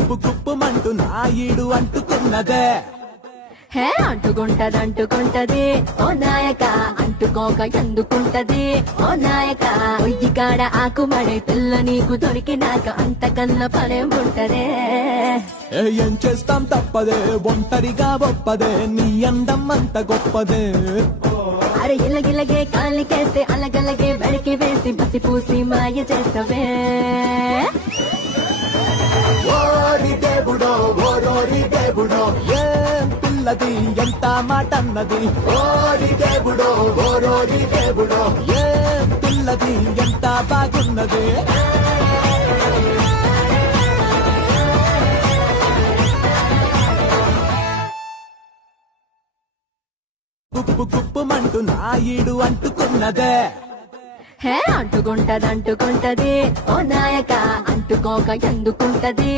కుప్పు కుప్పుమంటూ నాయుడు అంటుకున్నదే హే అంటుకుంటది ఓ నాయక అంటుకోక ఎందుకుంటది ఓ నాయక ఒయ్యి కాడ ఆకుమడే పిల్ల నీకు దొరికినాక అంతకన్నా పనేం ఉంటదే ఏం చేస్తాం తప్పదే ఒంటరిగా గొప్పదే నీ అందం అంత గొప్పదే అరే ఇలగిలగే కాలికేస్తే అలగలగే బడికి వేసి బసి పూసి మాయ చేస్తవే ఓరి దేవుడో ఓరోరి దేవుడో ఏం పిల్లది ఎంత మాట అన్నది ఓరి దేవుడో ఓరోరి దేవుడో ఏం పిల్లది ఎంత బాగున్నది కుప్పు కుప్పుమంటూ నాయుడు అంటుకున్నదే హే అంటుకుంటది ఓ నాయక అంటుకోక ఎందుకుంటది